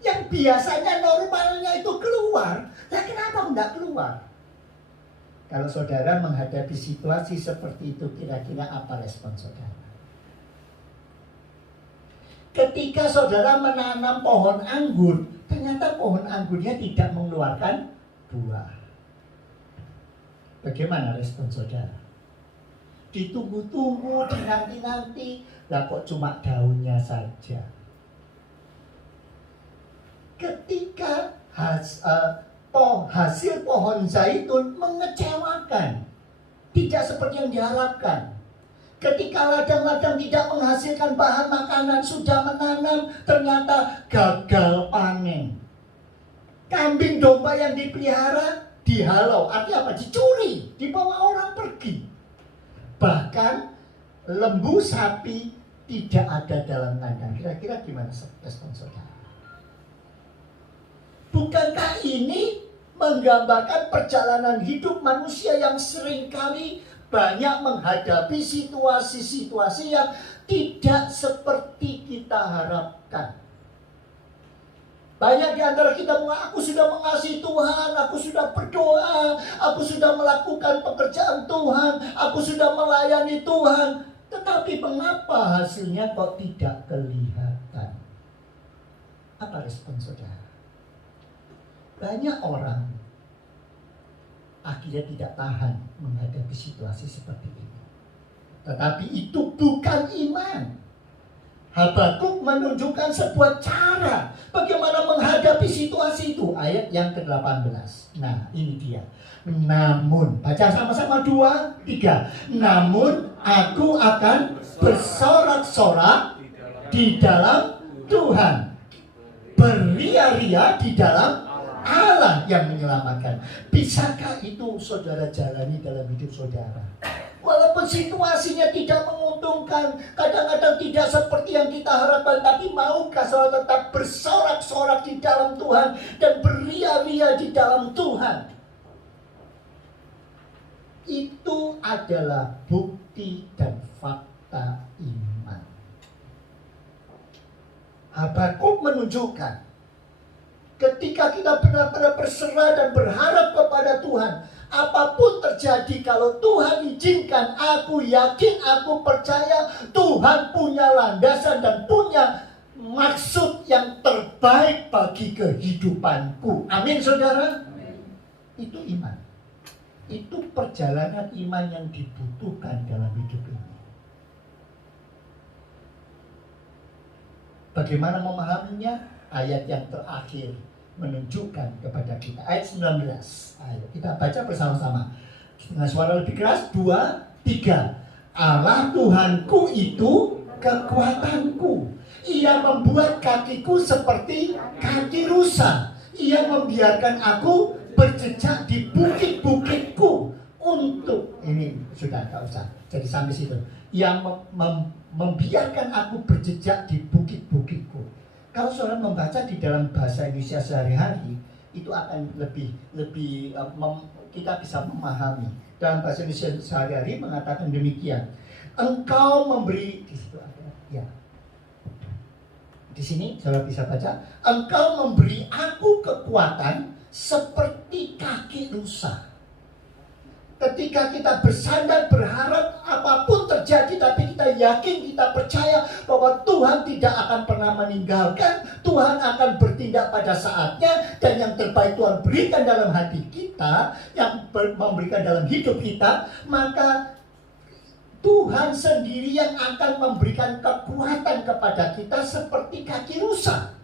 Yang biasanya normalnya itu keluar, lah kenapa enggak keluar? Kalau saudara menghadapi situasi seperti itu, kira-kira apa respon saudara? Ketika saudara menanam pohon anggur, ternyata pohon anggurnya tidak mengeluarkan buah. Bagaimana respon saudara? Ditunggu-tunggu, dinanti-nanti, lah kok cuma daunnya saja. Ketika hasil pohon zaitun mengecewakan, tidak seperti yang diharapkan. Ketika ladang-ladang tidak menghasilkan bahan makanan, sudah menanam, ternyata gagal panen. Kambing domba yang dipelihara dihalau, artinya apa? Dicuri, dibawa orang pergi. Bahkan lembu sapi tidak ada dalam kandang. Kira-kira gimana respon saudara? Bukankah ini menggambarkan perjalanan hidup manusia yang seringkali banyak menghadapi situasi-situasi yang tidak seperti kita harapkan? Banyak di antara kita mengatakan, aku sudah mengasihi Tuhan, aku sudah berdoa, aku sudah melakukan pekerjaan Tuhan, aku sudah melayani Tuhan. Tetapi mengapa hasilnya kok tidak kelihatan? Apa respon saudara? Banyak orang akhirnya tidak tahan menghadapi situasi seperti ini. Tetapi itu bukan iman. Habakuk menunjukkan sebuah cara bagaimana menghadapi situasi itu. Ayat yang ke-18. Nah, ini dia. Namun, baca sama-sama 2, 3. Namun aku akan bersorak-sorak di dalam Tuhan, beria-ria di dalam Allah yang menyelamatkan. Bisakah itu saudara jalani dalam hidup saudara? Walaupun situasinya tidak menguntungkan, kadang-kadang tidak seperti yang kita harapkan, tapi maukah saudara tetap bersorak-sorak di dalam Tuhan dan beria-ria di dalam Tuhan? Itu adalah bukti bukti dan fakta iman. Habakuk menunjukkan ketika kita benar-benar berserah dan berharap kepada Tuhan, apapun terjadi, kalau Tuhan izinkan, aku yakin, aku percaya Tuhan punya landasan dan punya maksud yang terbaik bagi kehidupanku. Amin, saudara. Itu iman. Itu perjalanan iman yang dibutuhkan dalam hidup ini. Bagaimana memahaminya? Ayat yang terakhir menunjukkan kepada kita. Ayat 19. Ayo kita baca bersama-sama dengan suara lebih keras. 2, 3. Allah Tuhanku itu kekuatanku. Ia membuat kakiku seperti kaki rusa. Ia membiarkan aku berjejak di bukit-bukitku. Untuk ini sudah tak usah. Jadi sampai situ. Yang membiarkan aku berjejak di bukit-bukitku. Kalau saudara membaca di dalam bahasa Indonesia sehari-hari, itu akan lebih kita bisa memahami. Dalam bahasa Indonesia sehari-hari mengatakan demikian. Engkau memberi, di situ ada, ya. Di sini saudara bisa baca, engkau memberi aku kekuatan seperti kaki rusa. Ketika kita bersandar berharap apapun terjadi, tapi kita yakin, kita percaya bahwa Tuhan tidak akan pernah meninggalkan, Tuhan akan bertindak pada saatnya, dan yang terbaik Tuhan berikan dalam hati kita, yang memberikan dalam hidup kita, maka Tuhan sendiri yang akan memberikan kekuatan kepada kita seperti kaki rusa.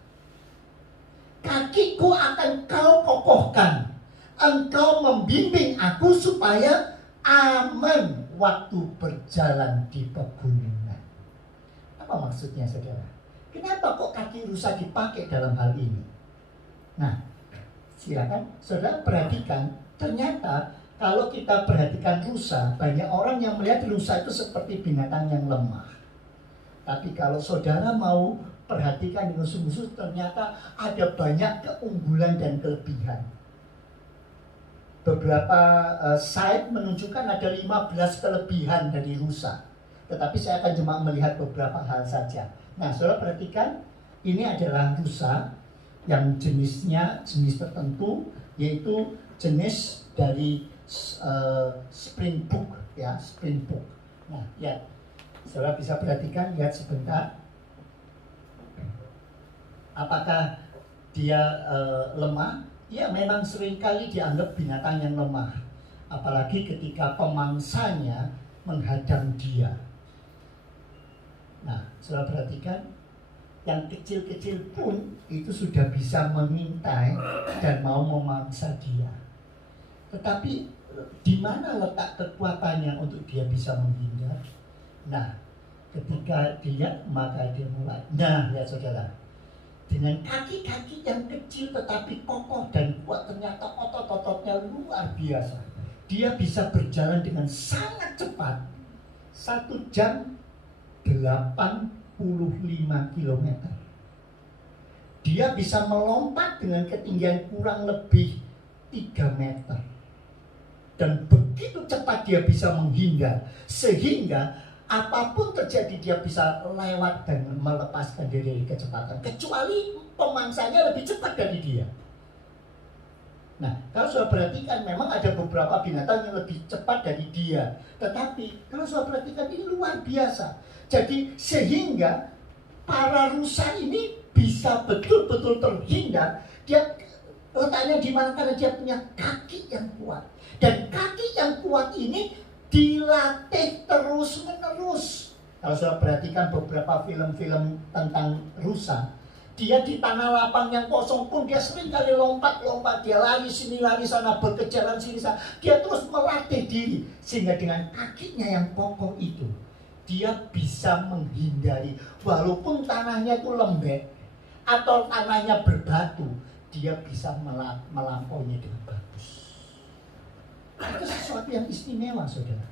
Kakiku akan kau kokohkan. Engkau membimbing aku supaya aman waktu berjalan di pegunungan. Apa maksudnya, saudara? Kenapa kok kaki rusa dipakai dalam hal ini? Nah, silakan saudara perhatikan. Ternyata kalau kita perhatikan rusa, banyak orang yang melihat rusa itu seperti binatang yang lemah. Tapi kalau saudara mau perhatikan dengan sungguh-sungguh, ternyata ada banyak keunggulan dan kelebihan. Beberapa site menunjukkan ada 15 kelebihan dari rusa. Tetapi saya akan cuma melihat beberapa hal saja. Nah, saudara perhatikan, ini adalah rusa yang jenisnya jenis tertentu, yaitu jenis dari springbok, ya, springbok. Nah, ya, saudara bisa perhatikan, lihat sebentar. Apakah dia lemah? Ya, memang seringkali dianggap binatang yang lemah. Apalagi ketika pemangsanya menghadang dia. Nah, saudara perhatikan, yang kecil-kecil pun itu sudah bisa mengintai dan mau memangsa dia. Tetapi di mana letak kekuatannya untuk dia bisa menghindar? Nah, ketika dia, maka dia mulai. Nah, lihat saudara, dengan kaki-kaki yang kecil tetapi kokoh dan kuat, ternyata otot-ototnya luar biasa. Dia bisa berjalan dengan sangat cepat. 1 jam 85 km. Dia bisa melompat dengan ketinggian kurang lebih 3 meter. Dan begitu cepat dia bisa menghindar, sehingga apapun terjadi dia bisa lewat dan melepaskan diri dari kecepatan, kecuali pemangsanya lebih cepat dari dia. Nah, kalau sudah perhatikan, memang ada beberapa binatang yang lebih cepat dari dia. Tetapi kalau sudah perhatikan, ini luar biasa. Jadi sehingga para rusa ini bisa betul-betul terhindar. Dia letaknya di mana? Karena dia punya kaki yang kuat. Dan kaki yang kuat ini dilatih terus-menerus. Kalau saya perhatikan beberapa film-film tentang rusa, dia di tanah lapang yang kosong pun dia sering kali lompat-lompat, dia lari sini lari sana, berkejaran sini sana. Dia terus melatih diri, sehingga dengan kakinya yang kokoh itu dia bisa menghindari, walaupun tanahnya itu lembek atau tanahnya berbatu, dia bisa melampauinya dengan bagus. Itu sesuatu yang istimewa, saudara.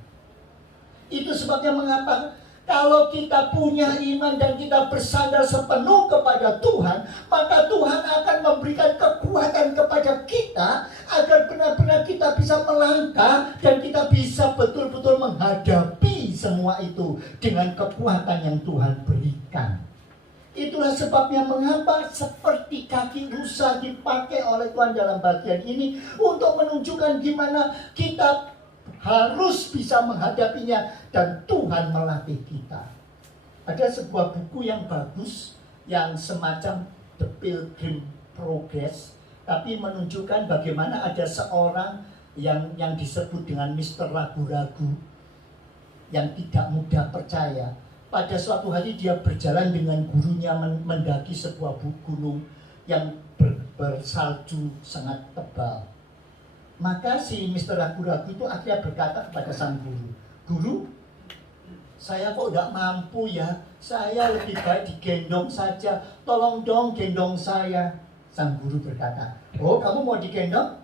Itu sebabnya mengapa kalau kita punya iman dan kita bersandar sepenuh kepada Tuhan, maka Tuhan akan memberikan kekuatan kepada kita agar benar-benar kita bisa melangkah dan kita bisa betul-betul menghadapi semua itu dengan kekuatan yang Tuhan berikan. Itulah sebabnya mengapa seperti kaki rusa dipakai oleh Tuhan dalam bagian ini untuk menunjukkan gimana kita harus bisa menghadapinya dan Tuhan melatih kita. Ada sebuah buku yang bagus yang semacam The Pilgrim Progress, tapi menunjukkan bagaimana ada seorang yang disebut dengan Mr. Ragu-ragu, yang tidak mudah percaya. Pada suatu hari dia berjalan dengan gurunya mendaki sebuah gunung yang bersalju sangat tebal. Maka si Mr. Ragu-ragu itu akhirnya berkata kepada sang guru, "Guru, saya kok tidak mampu ya, saya lebih baik digendong saja, tolong dong gendong saya." Sang guru berkata, "Oh, kamu mau digendong?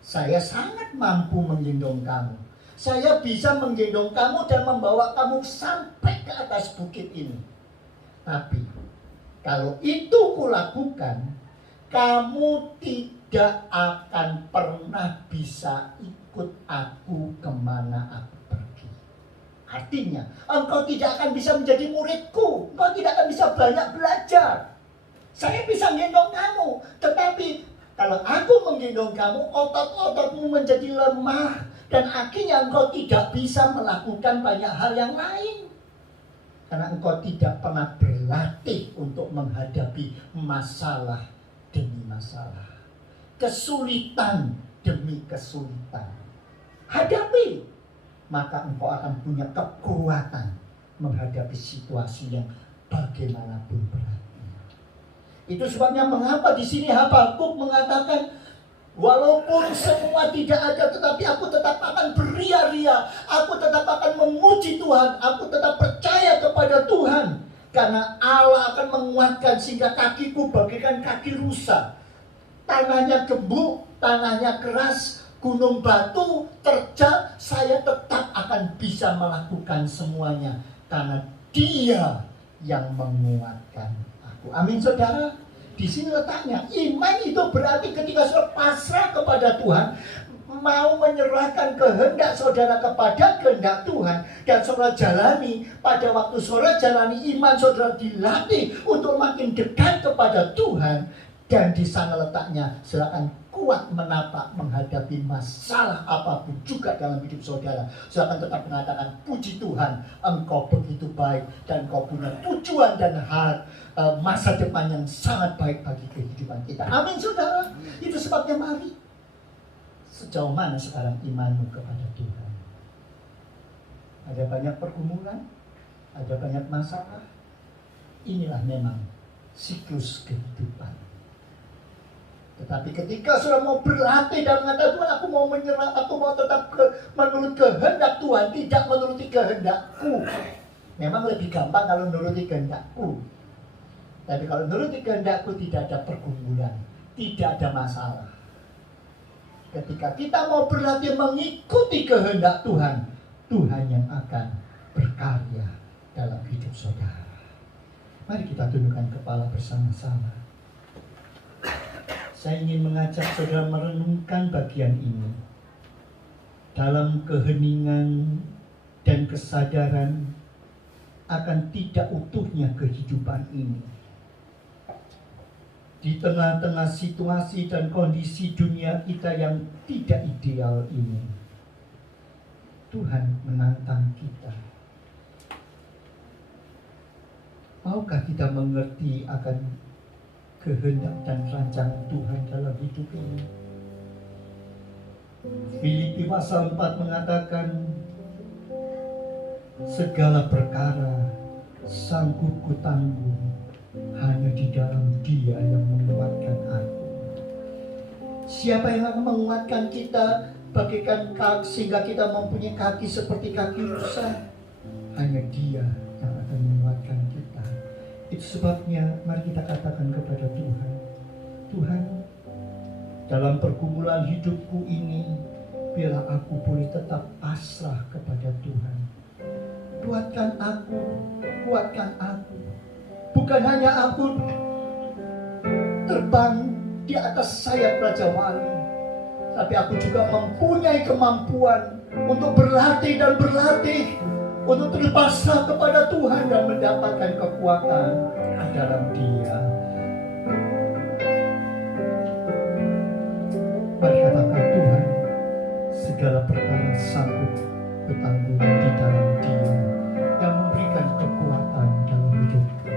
Saya sangat mampu menggendong kamu. Saya bisa menggendong kamu dan membawa kamu sampai ke atas bukit ini. Tapi kalau itu kulakukan, kamu tidak akan pernah bisa ikut aku kemana aku pergi. Artinya, engkau tidak akan bisa menjadi muridku. Engkau tidak akan bisa banyak belajar. Saya bisa gendong kamu, tetapi kalau aku menggendong kamu, otot-ototmu menjadi lemah. Dan akhirnya engkau tidak bisa melakukan banyak hal yang lain. Karena engkau tidak pernah berlatih untuk menghadapi masalah demi masalah. Kesulitan demi kesulitan. Hadapi. Maka engkau akan punya kekuatan menghadapi situasi yang bagaimanapun beratnya. Itu sebabnya mengapa di sini Habakuk mengatakan, walaupun semua tidak ada, tetapi aku tetap akan beria-ria. Aku tetap akan memuji Tuhan. Aku tetap percaya kepada Tuhan. Karena Allah akan menguatkan sehingga kakiku bagaikan kaki rusa. Tanahnya gembuk, tanahnya keras, gunung batu, terjal. Saya tetap akan bisa melakukan semuanya. Karena Dia yang menguatkan aku. Amin, saudara. Di sini letaknya, iman itu berarti ketika saudara pasrah kepada Tuhan, mau menyerahkan kehendak saudara kepada kehendak Tuhan, dan saudara jalani. Pada waktu saudara jalani iman, saudara dilatih untuk makin dekat kepada Tuhan. Dan di sana letaknya, silakan kuat menapak menghadapi masalah apapun juga dalam hidup saudara. Silakan tetap mengatakan, puji Tuhan, engkau begitu baik dan engkau punya tujuan dan masa depan yang sangat baik bagi kehidupan kita. Amin, saudara. Itu sebabnya mari, sejauh mana sekarang imanmu kepada Tuhan? Ada banyak pergumulan, ada banyak masalah. Inilah memang siklus kehidupan. Tetapi ketika sudah mau berlatih dan mengatakan, Tuhan, aku mau menyerah, aku mau tetap menurut kehendak Tuhan, tidak menuruti kehendakku. Memang lebih gampang kalau menuruti kehendakku. Tapi kalau menuruti kehendakku tidak ada pergumulan, tidak ada masalah. Ketika kita mau berlatih mengikuti kehendak Tuhan, Tuhan yang akan berkarya dalam hidup saudara. Mari kita tundukkan kepala bersama-sama. Saya ingin mengajak saudara merenungkan bagian ini dalam keheningan dan kesadaran akan tidak utuhnya kehidupan ini. Di tengah-tengah situasi dan kondisi dunia kita yang tidak ideal ini, Tuhan menantang kita. Maukah kita mengerti akan kehendak dan rancangan Tuhan dalam hidup ini? Filipi pasal 4 mengatakan, segala perkara sanggup kutanggung hanya di dalam Dia yang menguatkan aku. Siapa yang akan menguatkan kita bagaikan kaki, sehingga kita mempunyai kaki seperti kaki rusa? Hanya Dia yang akan menguatkan kita. Itu sebabnya mari kita katakan kepada Tuhan, Tuhan, dalam pergumulan hidupku ini, biarlah aku boleh tetap pasrah kepada Tuhan. Kuatkan aku, kuatkan aku. Bukan hanya aku terbang di atas sayap Raja Wali, tapi aku juga mempunyai kemampuan untuk berlatih dan berlatih untuk terus pasrah kepada Tuhan dan mendapatkan kekuatan dalam Dia. Mari katakan, Tuhan, segala perkara sanggup bertanggung di dalam Dia yang memberikan kekuatan dalam hidupku.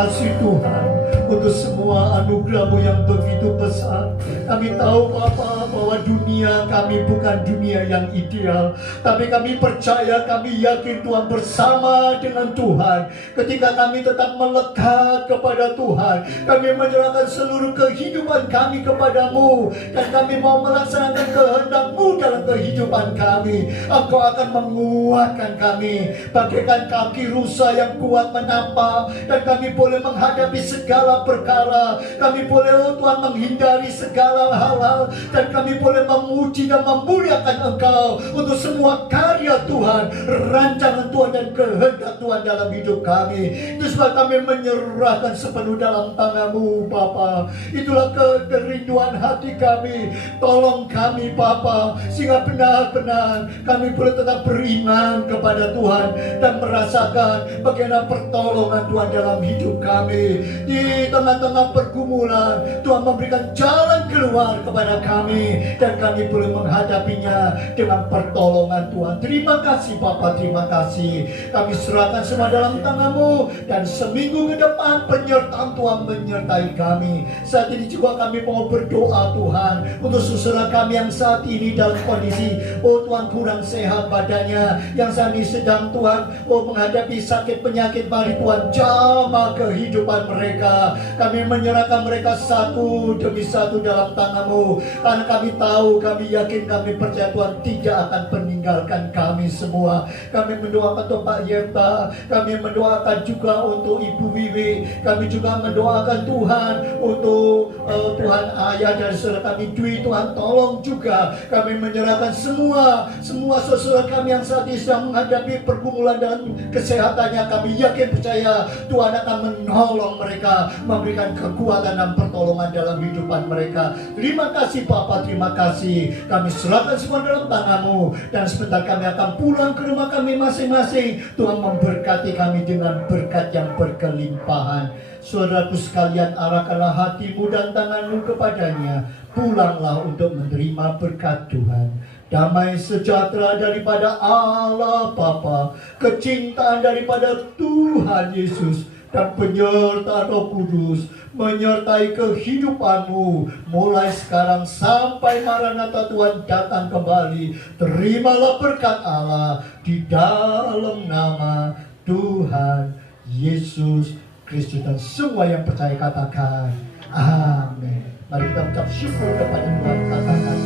kasih Tuhan untuk semua anugerah-Mu yang begitu besar. Kami tahu Bapa bahwa dunia kami bukan dunia yang ideal, tapi kami percaya, kami yakin Tuhan bersama dengan Tuhan. Ketika kami tetap melekat kepada Tuhan, kami menyerahkan seluruh kehidupan kami kepadamu, dan kami mau melaksanakan kehendak-Mu dalam kehidupan kami. Engkau akan menguatkan kami bagaikan kaki rusa yang kuat menampak, dan kami boleh menghadapi segala perkara. Kami boleh Tuhan menghindari segala hal-hal, dan kami boleh memuji dan memuliakan Engkau untuk semua karya Tuhan, rancangan Tuhan dan kehendak Tuhan dalam hidup kami. Itu sebab kami menyerahkan sepenuh dalam tangan-Mu Bapa. Itulah kerinduan hati kami. Tolong kami Bapa, sehingga benar-benar kami boleh tetap beriman kepada Tuhan dan merasakan bagaimana pertolongan Tuhan dalam hidup kami. Di tengah-tengah pergumulan, Tuhan memberikan jalan keluar kepada kami, dan kami boleh menghadapinya dengan pertolongan Tuhan. Terima kasih Bapa, terima kasih. Kami serahkan semua dalam tangan-Mu, dan seminggu ke depan penyertaan Tuhan menyertai kami. Saat ini juga kami mau berdoa Tuhan untuk saudara kami yang saat ini dalam kondisi kondisi, oh Tuhan kurang sehat badannya, yang saat ini sedang Tuhan, oh menghadapi sakit penyakit, mari Tuhan jamah kehidupan mereka. Kami menyerahkan mereka satu demi satu dalam tangan-Mu, karena kami tahu, kami yakin, kami percaya Tuhan tidak akan meninggalkan kami semua. Kami mendoakan untuk Pak Yenta, kami mendoakan juga untuk Ibu Wiwi, kami juga mendoakan Tuhan untuk Tuhan ayah dan saudara kami Dwi. Tuhan tolong juga, kami menyerahkan semua saudara kami yang saat ini sedang menghadapi pergumulan dalam kesehatannya. Kami yakin percaya Tuhan akan menolong mereka, memberikan kekuatan dan pertolongan dalam kehidupan mereka. Terima kasih Bapa, terima kasih. Kami serahkan semua dalam tangan-Mu, dan sebentar kami akan pulang ke rumah kami masing-masing. Tuhan memberkati kami dengan berkat yang berkelimpahan. Saudaraku sekalian, arahkanlah hatimu dan tanganmu kepadanya. Pulanglah untuk menerima berkat Tuhan. Damai sejahtera daripada Allah Bapa, kecintaan daripada Tuhan Yesus, dan penyertaan Roh Kudus menyertai kehidupanmu mulai sekarang sampai Maranatha Tuhan datang kembali. Terimalah berkat Allah di dalam nama Tuhan Yesus Kristus, dan semua yang percaya katakan amin. Mari kita ucap syukur kepada Tuhan, katakan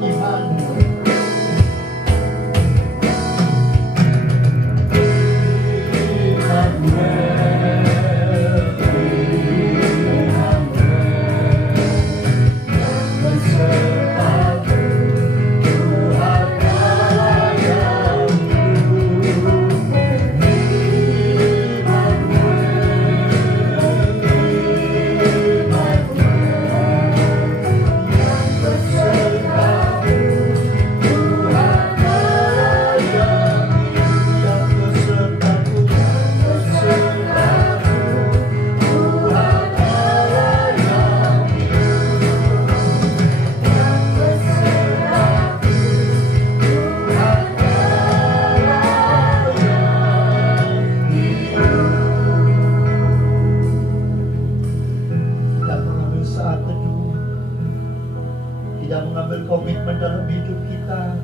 Immanuel. Tidak mengambil komitmen dalam hidup kita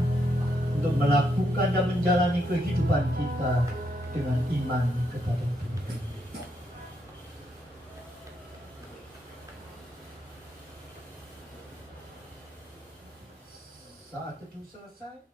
untuk melakukan dan menjalani kehidupan kita dengan iman kepada Tuhan. Saat teduh selesai,